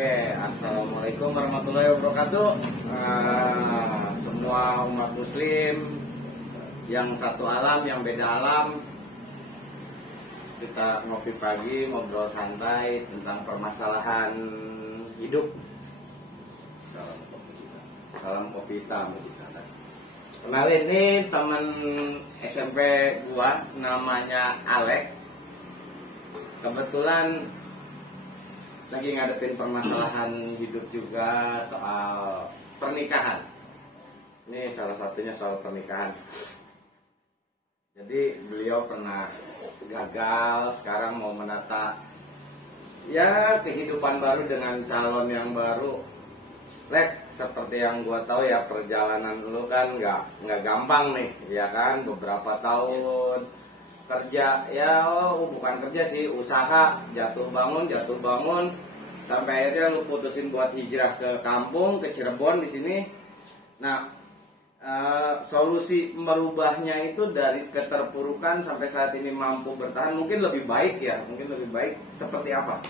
Oke, assalamualaikum warahmatullahi wabarakatuh. Semua umat muslim yang satu alam, yang beda alam, kita ngopi pagi, ngobrol santai tentang permasalahan hidup. Salam kopi hitam di sana. Kenalin, ini teman SMP gua, namanya Alek. Kebetulan lagi ngadepin permasalahan hidup juga soal pernikahan. Ini salah satunya soal pernikahan. Jadi beliau pernah gagal, sekarang mau menata ya kehidupan baru dengan calon yang baru. Lek, seperti yang gua tahu ya, perjalanan dulu kan nggak gampang nih, ya kan, beberapa tahun kerja, ya bukan kerja sih, usaha, jatuh bangun, sampai akhirnya lu putusin buat hijrah ke kampung, ke Cirebon di sini. Nah, solusi merubahnya itu dari keterpurukan sampai saat ini mampu bertahan, mungkin lebih baik ya, seperti apa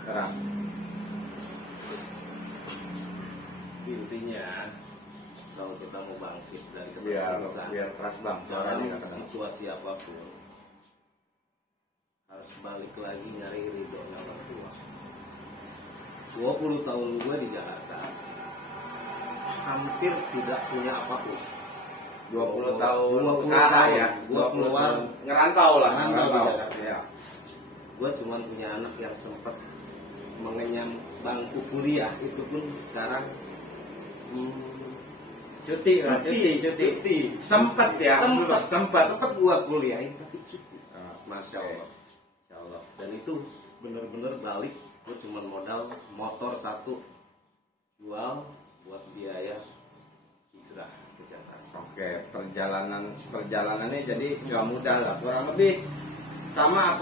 sekarang? Intinya kalau kita mau bangkit dari keterpurukan, biar keras bang, dalam situasi apapun harus balik lagi nyari ridho orang tua. 20 tahun gue di Jakarta hampir tidak punya apapun. 20 tahun usaha ya, 20 tahun ngerantau lah, ngerantau di Jakarta. Ya. Gue cuma punya anak yang sempat mengenyam bangku kuliah, itu pun sekarang cuti. Sempat gua kuliahin tapi cuti. Masya Allah. Dan itu bener-bener balik, gua cuma modal motor satu, jual buat biaya hijrah ke Jakarta. Oke, perjalanannya jadi nggak mudah lah, kurang lebih sama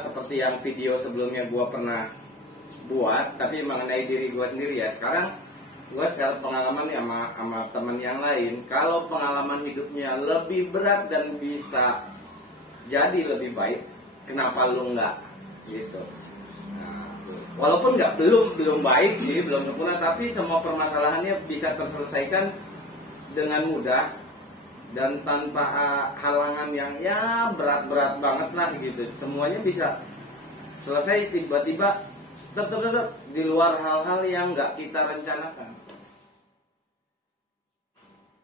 seperti yang video sebelumnya gua pernah buat, tapi mengenai diri gua sendiri ya. Sekarang gue share pengalaman ya sama temen yang lain. Kalau pengalaman hidupnya lebih berat dan bisa jadi lebih baik, kenapa lu enggak gitu? Nah, walaupun belum baik sih, belum sempurna, tapi semua permasalahannya bisa terselesaikan dengan mudah dan tanpa halangan yang ya berat-berat banget lah gitu. Semuanya bisa selesai tiba-tiba, tetap di luar hal-hal yang nggak kita rencanakan.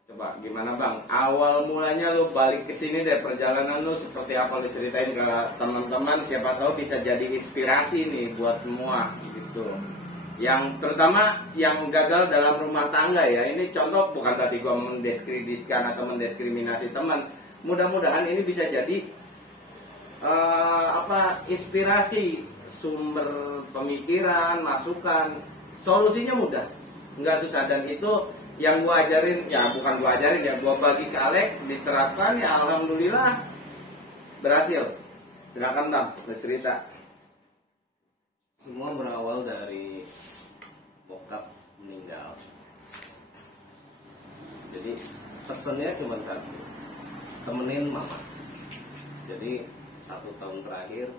Coba gimana bang, awal mulanya lu balik ke sini deh, perjalanan lu seperti apa, lu ceritain ke teman-teman, siapa tahu bisa jadi inspirasi nih buat semua gitu. Yang terutama yang gagal dalam rumah tangga ya, ini contoh, bukan berarti gua mendiskreditkan atau mendiskriminasi teman. Mudah-mudahan ini bisa jadi inspirasi, sumber pemikiran, masukan, solusinya mudah, nggak susah. Dan itu yang gua ajarin, ya bukan gua ajarin ya, gua bagi ke Alek, diterapkan ya, alhamdulillah berhasil. Silakan bang, bercerita. Semua berawal dari bokap meninggal. Jadi pesannya cuma satu, temenin mama. Jadi 1 tahun terakhir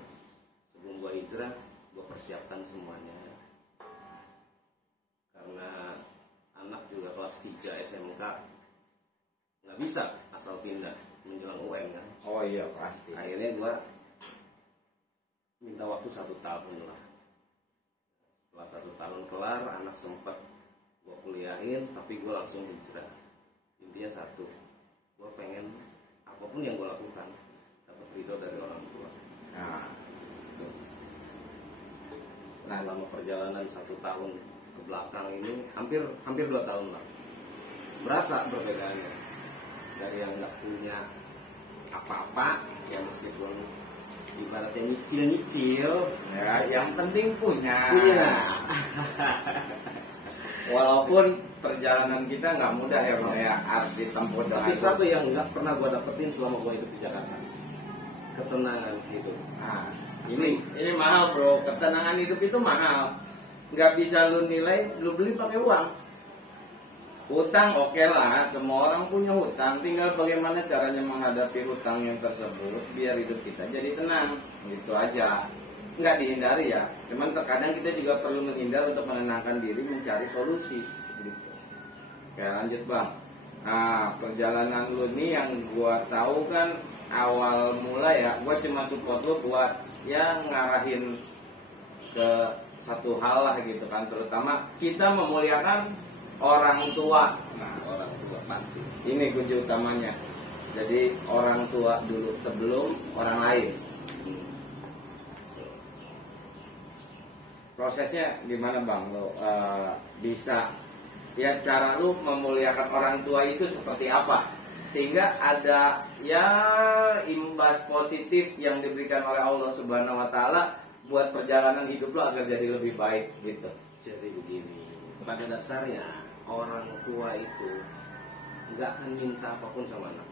sebelum gua hijrah, gua persiapkan semuanya. Karena anak juga kelas 3 SMK, nggak bisa asal pindah menjelang UN kan. Oh iya pasti. Akhirnya gua minta waktu 1 tahun lah. Setelah 1 tahun kelar, anak sempat gua kuliahin, tapi gua langsung hijrah. Intinya satu, gua pengen apapun yang gua lakukan dapat ridho dari orang tua. Nah, selama perjalanan 1 tahun ke belakang ini, hampir 2 tahun lah, berasa perbedaannya. Dari yang nggak punya apa-apa, ya meskipun ibaratnya nyicil Ya, yang penting punya. Punya. Walaupun perjalanan kita nggak mudah ya bang ya, harus ditempuh dengan. Tapi satu yang nggak pernah gue dapetin selama gue hidup di Jakarta, ketenangan hidup. Nah, ini mahal bro, ketenangan hidup itu mahal. Nggak bisa lu nilai, lu beli pakai uang. Hutang oke lah, semua orang punya hutang, tinggal bagaimana caranya menghadapi hutang yang tersebut biar hidup kita jadi tenang, gitu aja. nggak dihindari ya, cuman terkadang kita juga perlu menghindar untuk menenangkan diri, mencari solusi gitu. Oke, lanjut bang. Nah, perjalanan lu nih yang gua tahu kan awal mula ya, gua cuma support lu buat ya ngarahin ke satu hal lah gitu kan, terutama kita memuliakan orang tua. Nah, Orang tua pasti. ini kunci utamanya. Jadi orang tua dulu sebelum orang lain. Prosesnya gimana bang? Lo bisa ya, cara lu memuliakan orang tua itu seperti apa sehingga ada ya imbas positif yang diberikan oleh Allah Subhanahu Wa Taala buat perjalanan hidup lu agar jadi lebih baik gitu. Jadi begini, pada dasarnya orang tua itu nggak akan minta apapun sama anak.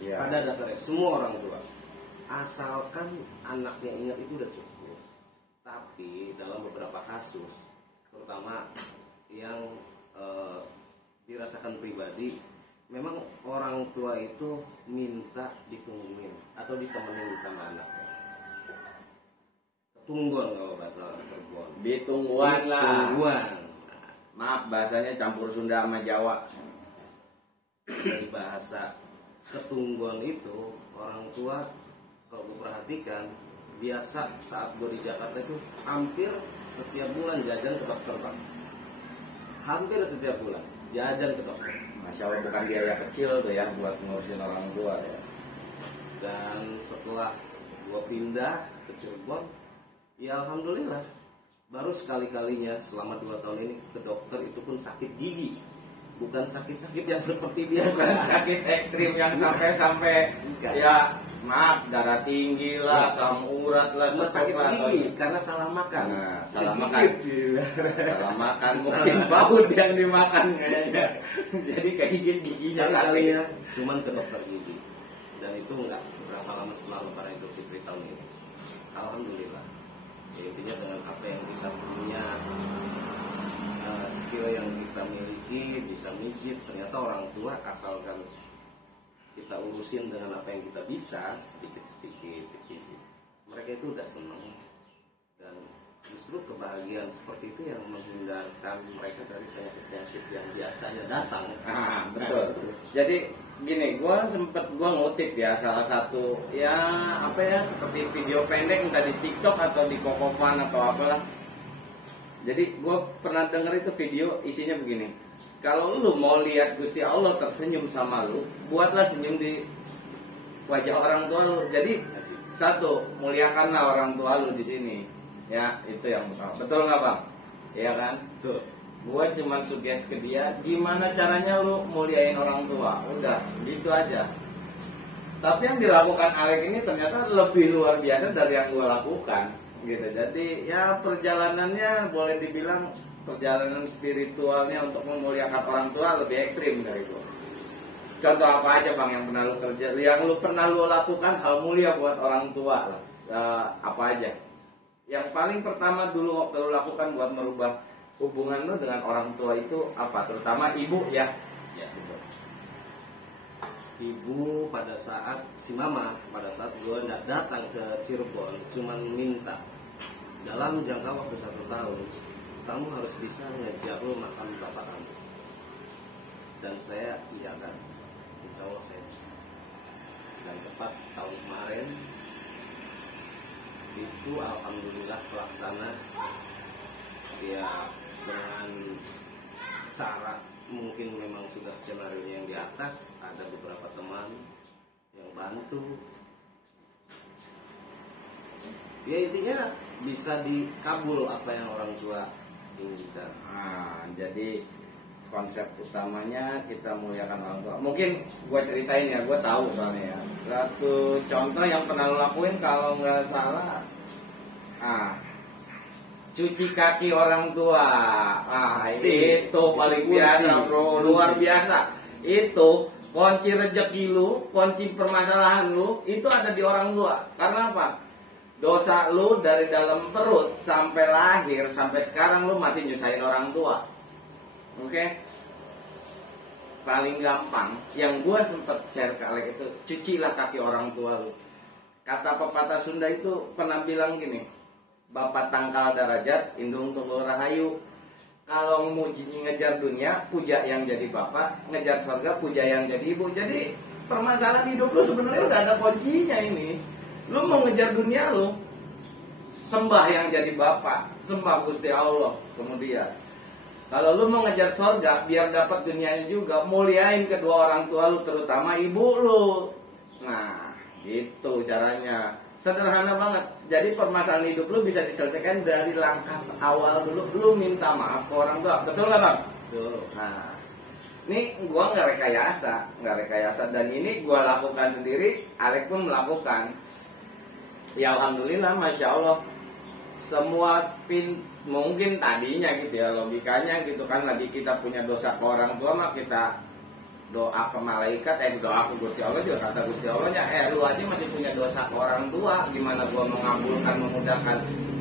Ya. Pada dasarnya semua orang tua, asalkan anaknya ingat itu udah cukup. Tapi dalam beberapa kasus, terutama yang dirasakan pribadi, memang orang tua itu minta ditungguin atau ditemenin sama anaknya. Tungguan kalau bahasa Cirebon. Ditungguan lah. Tungguan. Maaf bahasanya campur Sunda sama Jawa. Dari bahasa ketungguan itu, orang tua kalau gue perhatikan biasa saat gue di Jakarta itu hampir setiap bulan jajan ke dokter, Pak. Hampir setiap bulan jajan ke dokter. Masya Allah, bukan biaya kecil tuh ya buat ngurusin orang tua ya. Dan setelah gue pindah ke Cirebon, ya alhamdulillah baru sekali-kalinya selama 2 tahun ini ke dokter, itu pun sakit gigi. Bukan sakit-sakit yang seperti biasa. Sakit ekstrim yang sampai Bukan. ya maaf darah tinggi lah, asam urat lah, Cuma sakit stroke lah, gigi karena salah makan. Nah, salah Gigit. makan. Salah makan, mungkin baut yang dimakan kayaknya. Jadi kegigit giginya Sekali-kalinya cuman ke dokter gigi. Dan itu nggak berapa lama setelah Lebaran Idul Fitri tahun ini. Alhamdulillah. Ya, intinya dengan apa yang kita punya, skill yang kita miliki, bisa mijit, ternyata orang tua asalkan kita urusin dengan apa yang kita bisa, sedikit-sedikit, mereka itu udah seneng. Dan justru kebahagiaan seperti itu yang menghindarkan mereka dari penyakit-penyakit yang biasanya datang. Ah, betul. Jadi gini, gua ngutip ya salah satu ya apa ya seperti video pendek entah di TikTok atau di Kokofan atau apalah. Jadi gue pernah denger itu video isinya begini. Kalau lu mau lihat Gusti Allah tersenyum sama lu, buatlah senyum di wajah orang tua lu. Jadi satu, muliakanlah orang tua lu di sini. Ya, itu yang pertama. Betul nggak bang? Iya kan? Tuh. Gue cuma suggest ke dia, gimana caranya lu muliain orang tua. Udah, gitu aja. Tapi yang dilakukan Alek ini ternyata lebih luar biasa dari yang gue lakukan. Gitu. Jadi ya perjalanannya boleh dibilang perjalanan spiritualnya untuk memuliakan orang tua lebih ekstrim dari itu. Contoh apa aja bang yang pernah lu kerja, yang lu pernah lu lakukan hal mulia buat orang tua lah. Apa aja? Yang paling pertama dulu waktu lu lakukan buat merubah hubungan lu dengan orang tua itu apa? Terutama ibu ya. Ya, betul. Ibu pada saat pada saat gue nggak datang ke Cirebon, cuman minta dalam jangka waktu 1 tahun kamu harus bisa ngejar lo makan bapak kamu. Dan saya iyakan, insya Allah saya bisa. Dan tepat setahun kemarin itu alhamdulillah pelaksana. Ya dengan cara mungkin memang sudah skenario yang di atas, ada beberapa teman yang bantu. Ya intinya bisa dikabul apa yang orang tua inginkan. Nah, jadi konsep utamanya kita muliakan orang tua. Mungkin gue ceritain ya, gue tahu soalnya ya. Satu contoh yang pernah lo lakuin kalau nggak salah, cuci kaki orang tua. Itu paling biasa bro, luar biasa. Itu kunci rezeki lu, kunci permasalahan lu itu ada di orang tua. Karena apa? Dosa lu dari dalam perut sampai lahir sampai sekarang lu masih nyusahin orang tua. Oke? Paling gampang yang gue sempet share ke Alek itu, cucilah kaki orang tua lu. kata pepatah Sunda itu pernah bilang gini, bapak tangkal darajat, indung tunggul rahayu. Kalau muji ngejar dunia, puja yang jadi bapak, ngejar surga, puja yang jadi ibu. Jadi permasalahan hidup lu sebenarnya udah ada kuncinya ini. Lu mau ngejar dunia lu, sembah yang jadi bapak, sembah Gusti Allah. Kemudian kalau lu mau ngejar surga, biar dapat dunianya juga, muliain kedua orang tua lu, terutama ibu lu. Nah, gitu caranya. Sederhana banget. Jadi permasalahan hidup lu bisa diselesaikan dari langkah awal dulu. Lu minta maaf ke orang tua. Betul nggak, Bang? Betul. Nah, ini gua nggak rekayasa. Dan ini gua lakukan sendiri. Alek pun melakukan. Ya alhamdulillah, masya Allah. Semua mungkin tadinya gitu ya, logikanya gitu kan, lagi kita punya dosa ke orang tua mah kita doa ke malaikat, doa ke Gusti Allah juga kata Gusti Allahnya, lu aja masih punya dosa ke orang tua, gimana gua mengabulkan, memudahkan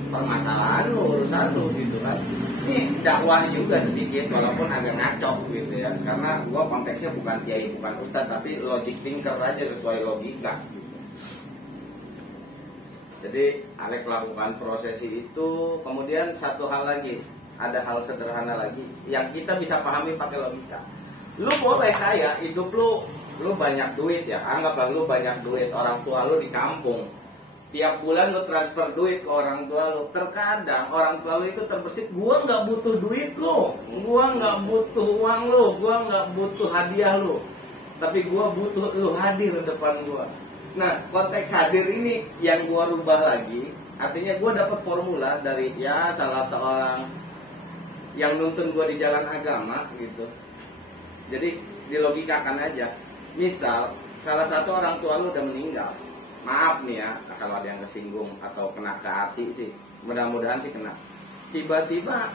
permasalahan lu, urusan lu gitu kan. Ini dakwah juga sedikit walaupun agak ngaco gitu ya, karena gua konteksnya bukan kiai, bukan ustadz, tapi logic thinker aja sesuai logika gitu. Jadi Alek lakukan prosesi itu. Kemudian satu hal lagi, ada hal sederhana lagi yang kita bisa pahami pakai logika. Lu boleh kaya, hidup lu banyak duit ya, anggaplah lu banyak duit, orang tua lu di kampung, tiap bulan lu transfer duit ke orang tua lu. Terkadang orang tua lu itu terbesit, gua nggak butuh duit lu, gua nggak butuh uang lu, gua nggak butuh hadiah lu, tapi gua butuh lu hadir di depan gua. Nah, konteks hadir ini yang gua rubah lagi, artinya gua dapat formula dari ya salah seorang yang nuntun gua di jalan agama gitu. Jadi dilogikakan aja. Misal salah satu orang tua lu udah meninggal, maaf nih ya kalau ada yang kesinggung atau kena ke hati sih, mudah-mudahan sih kena. Tiba-tiba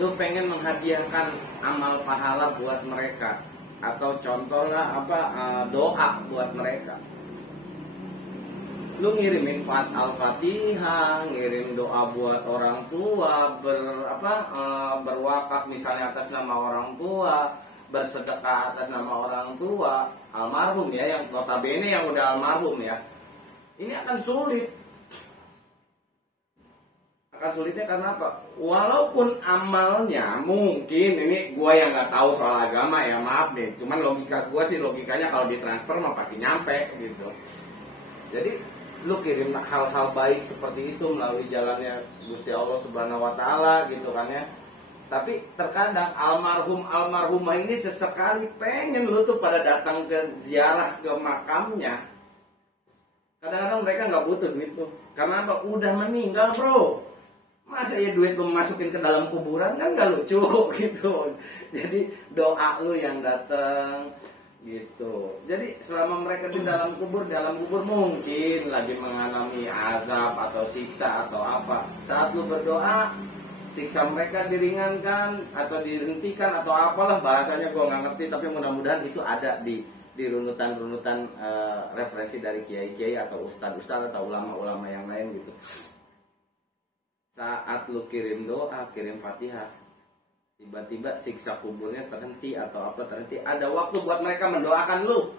lu pengen menghadiahkan amal pahala buat mereka, atau contohnya doa buat mereka. Lu ngirimin Al-Fatihah, ngirim doa buat orang tua, berwakaf misalnya atas nama orang tua, bersedekah atas nama orang tua almarhum ya, yang notabene yang udah almarhum ya. Ini akan sulit. Akan sulitnya karena apa? Walaupun amalnya mungkin, ini gua yang nggak tahu soal agama ya, maaf deh. Cuman logika gua sih, logikanya kalau ditransfer mah pasti nyampe gitu. Jadi lu kirim hal-hal baik seperti itu melalui jalannya Gusti Allah Subhanahu wa taala gitu kan ya. Tapi terkadang almarhumah ini sesekali pengen lu tuh pada datang ke ziarah ke makamnya. Kadang-kadang mereka nggak butuh duit tuh. Karena apa? Udah meninggal, bro. Masa ya duit lu masukin ke dalam kuburan, kan nggak lucu gitu. Jadi doa lu yang datang gitu. Jadi selama mereka di dalam kubur mungkin lagi mengalami azab atau siksa atau apa. Saat lu berdoa, siksa mereka diringankan atau dihentikan atau apalah bahasanya, gua nggak ngerti, tapi mudah-mudahan itu ada di runutan-runutan referensi dari kiai-kiai atau ustadz-ustadz atau ulama-ulama yang lain gitu. Saat lu kirim doa, kirim Fatihah, tiba-tiba siksa kuburnya terhenti atau apa terhenti, ada waktu buat mereka mendoakan lu.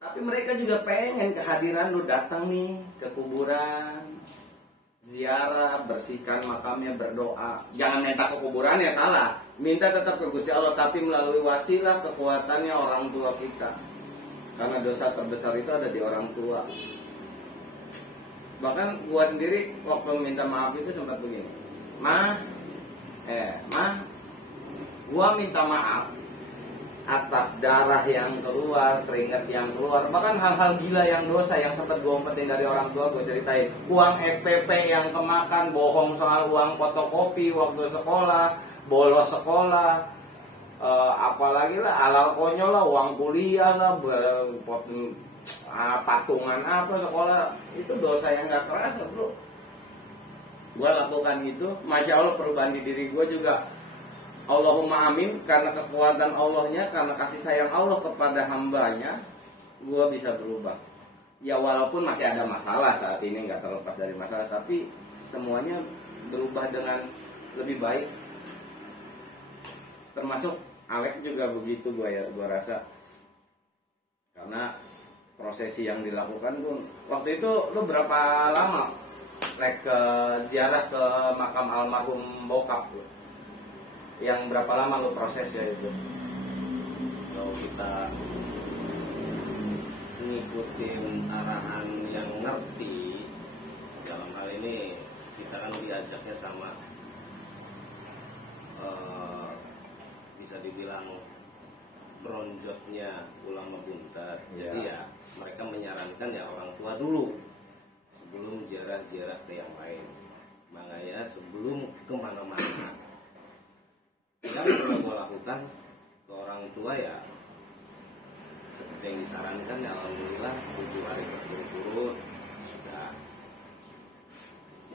Tapi mereka juga pengen kehadiran lu datang nih ke kuburan, ziarah, bersihkan makamnya, berdoa. Jangan minta ke kuburannya, salah. Minta tetap ke Gusti Allah, tapi melalui wasilah kekuatannya orang tua kita. Karena dosa terbesar itu ada di orang tua. Bahkan gua sendiri waktu minta maaf itu sempat begini, Ma, gua minta maaf atas darah yang keluar, keringat yang keluar, bahkan hal-hal gila yang dosa yang sempat gua umpetin dari orang tua. Gua ceritain uang SPP yang kemakan, bohong soal uang fotokopi waktu sekolah, bolos sekolah, apalagi lah alal konyol lah, uang kuliah lah, patungan apa sekolah, itu dosa yang nggak terasa, bro. Gue lakukan itu, masya Allah perubahan di diri gue juga. Allahumma amin, karena kekuatan Allahnya, karena kasih sayang Allah kepada hambanya, gue bisa berubah. Ya walaupun masih ada masalah saat ini, nggak terlepas dari masalah, tapi semuanya berubah dengan lebih baik. Termasuk Alek juga begitu, gue rasa. Karena prosesi yang dilakukan pun waktu itu lu berapa lama ke ziarah ke makam almarhum bokap lu? Yang berapa lama lu proses ya itu? Kalau kita ngikutin arahan yang ngerti, dalam hal ini kita kan diajaknya sama bisa dibilang bronjotnya ulama Buntar. Jadi ya mereka menyarankan ya orang tua dulu sebelum ziarah-ziarah ke yang lain. Makanya sebelum kemana-mana yang sudah gue lakukan ke orang tua ya seperti yang disarankan ya, alhamdulillah 7 hari berturut-turut sudah.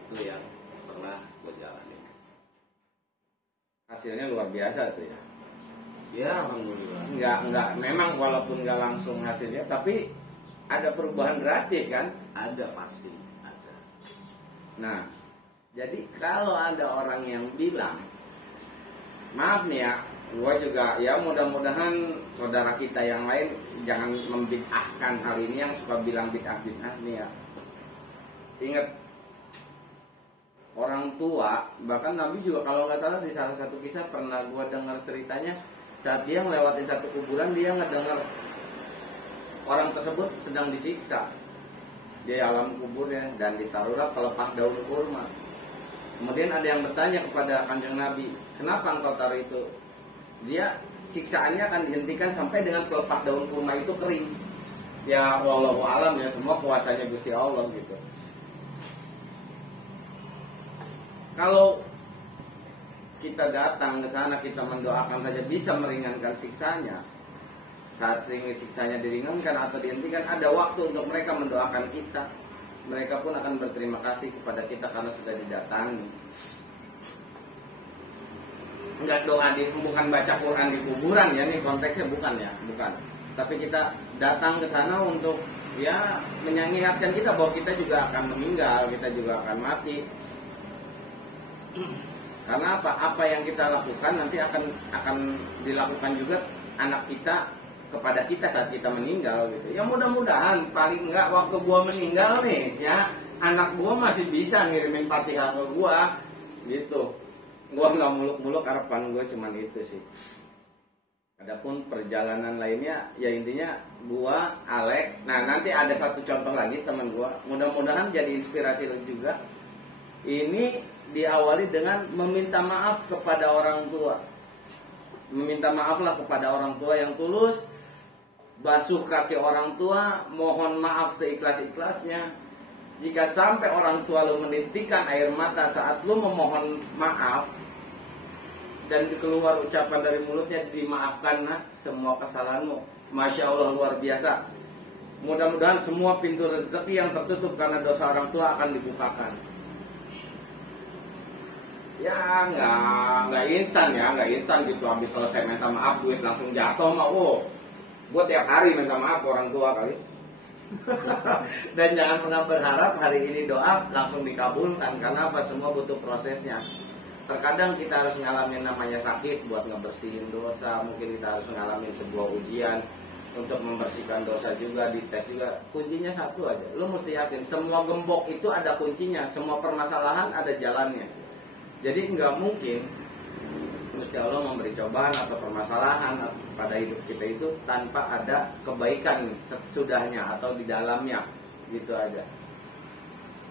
Itu yang pernah gue jalani. Hasilnya luar biasa tuh ya. Ya alhamdulillah. Enggak memang walaupun enggak langsung hasilnya tapi ada perubahan drastis kan? Ada, pasti ada. Nah, jadi kalau ada orang yang bilang, maaf nih ya, gua juga ya mudah-mudahan saudara kita yang lain jangan membid'ahkan hal ini, yang suka bilang bid'ah nih ya. Ingat, orang tua, bahkan Nabi juga kalau nggak salah di salah satu kisah pernah gua dengar ceritanya, saat dia ngelewatin satu kuburan dia ngedengar orang tersebut sedang disiksa di alam kuburnya dan ditaruhlah pelepah daun kurma. Kemudian ada yang bertanya kepada Kanjeng Nabi, kenapa engkau taruh itu? Dia siksaannya akan dihentikan sampai dengan pelepah daun kurma itu kering. Ya wallahu alam ya, semua kuasanya Gusti Allah gitu. Kalau kita datang ke sana, kita mendoakan saja bisa meringankan siksanya. Saat siksanya diringankan atau dihentikan, ada waktu untuk mereka mendoakan kita. Mereka pun akan berterima kasih kepada kita karena sudah didatangi. Enggak doa bukan baca Quran di kuburan ya, ini konteksnya bukan ya, bukan. Tapi kita datang ke sana untuk ya mengingatkan kita bahwa kita juga akan meninggal, kita juga akan mati. Karena apa yang kita lakukan nanti akan dilakukan juga anak kita kepada kita saat kita meninggal gitu. Ya mudah-mudahan paling enggak waktu gua meninggal nih ya, anak gua masih bisa ngirimin Fatihah ke gua gitu. Gua nggak muluk-muluk, harapan gua cuman itu sih. Adapun perjalanan lainnya ya intinya gua, Alek. Nah, nanti ada satu contoh lagi teman gua. Mudah-mudahan jadi inspirasi lu juga. Ini diawali dengan meminta maaf kepada orang tua. Meminta maaflah kepada orang tua yang tulus, basuh kaki orang tua, mohon maaf seikhlas-ikhlasnya. Jika sampai orang tua lu menitikkan air mata saat lu memohon maaf dan keluar ucapan dari mulutnya, dimaafkan nak semua kesalahanmu. Masya Allah, luar biasa. Mudah-mudahan semua pintu rezeki yang tertutup karena dosa orang tua akan dibukakan. Ya nggak instan ya, nggak instan gitu. Habis selesai minta maaf duit langsung jatuh mah. Gue tiap hari minta maaf orang tua kali. Dan jangan pernah berharap hari ini doa langsung dikabulkan, karena apa, semua butuh prosesnya. Terkadang kita harus ngalamin namanya sakit buat ngebersihin dosa. Mungkin kita harus ngalamin sebuah ujian untuk membersihkan dosa juga, dites juga. Kuncinya satu aja, lu mesti yakin semua gembok itu ada kuncinya, semua permasalahan ada jalannya. Jadi nggak mungkin Gusti Allah memberi cobaan atau permasalahan pada hidup kita itu tanpa ada kebaikan sesudahnya atau di dalamnya, gitu aja.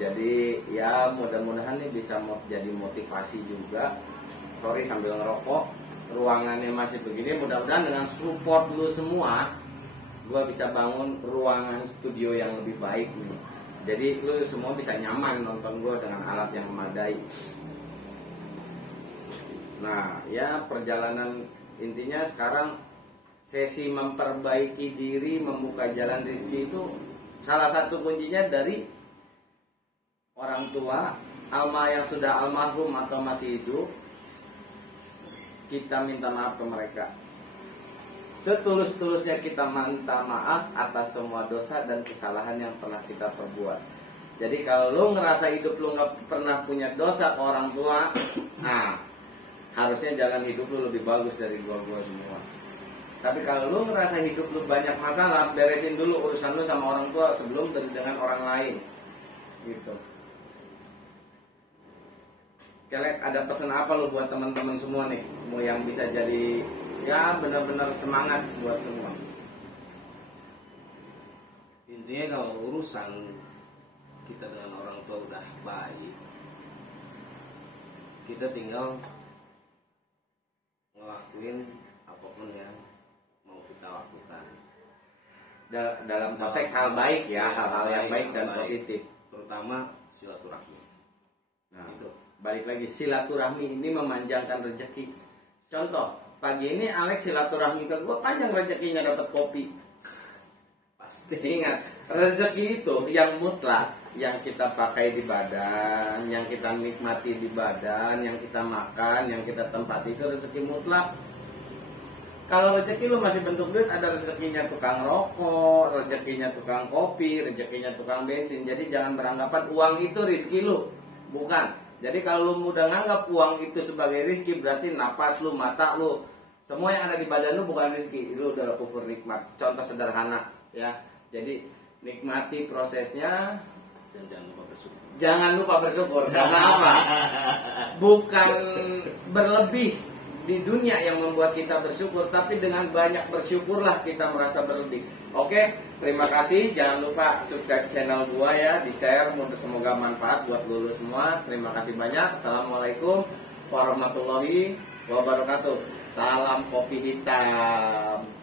Jadi ya mudah-mudahan ini bisa jadi motivasi juga. Sorry sambil ngerokok, ruangannya masih begini. Mudah-mudahan dengan support lu semua, gua bisa bangun ruangan studio yang lebih baik nih. Jadi lu semua bisa nyaman nonton gua dengan alat yang memadai. Nah, ya perjalanan intinya sekarang sesi memperbaiki diri, membuka jalan rezeki itu salah satu kuncinya dari orang tua, yang sudah almarhum atau masih hidup. Kita minta maaf ke mereka. Setulus-tulusnya kita minta maaf atas semua dosa dan kesalahan yang pernah kita perbuat. Jadi kalau lu ngerasa hidup lu gak pernah punya dosa ke orang tua, nah harusnya jalan hidup lu lebih bagus dari gua semua. Tapi kalau lu ngerasa hidup lu banyak masalah, beresin dulu urusan lu sama orang tua sebelum dengan orang lain. Gitu. Kelek, ada pesan apa lu buat teman-teman semua nih? Mau yang bisa jadi ya benar-benar semangat buat semua. Intinya kalau urusan kita dengan orang tua udah baik, kita tinggal ngelakuin apapun yang mau kita lakukan Dalam konteks hal baik ya, hal-hal yang baik dan positif. Terutama silaturahmi. Nah, Itu. balik lagi, silaturahmi ini memanjangkan rezeki. Contoh, pagi ini Alex silaturahmi ke gue, panjang rezekinya dapat kopi. Pasti. Ingat, rezeki itu yang mutlak, yang kita pakai di badan, yang kita nikmati di badan, yang kita makan, yang kita tempati, itu rezeki mutlak. Kalau rezeki lu masih bentuk duit, ada rezekinya tukang rokok, rezekinya tukang kopi, rezekinya tukang bensin. Jadi jangan beranggapan uang itu rezeki lu. Bukan. Jadi kalau lu udah nganggap uang itu sebagai rezeki, berarti napas lu, mata lu, semua yang ada di badan lu bukan rezeki. Itu udah kufur nikmat. Contoh sederhana ya. Jadi nikmati prosesnya. Jangan lupa bersyukur. Jangan lupa bersyukur. Karena apa? Bukan berlebih di dunia yang membuat kita bersyukur, tapi dengan banyak bersyukurlah kita merasa berlebih. Oke, terima kasih. Jangan lupa subscribe channel gua ya, di-share, semoga manfaat buat lu semua. Terima kasih banyak. Assalamualaikum warahmatullahi wabarakatuh. Salam kopi hitam.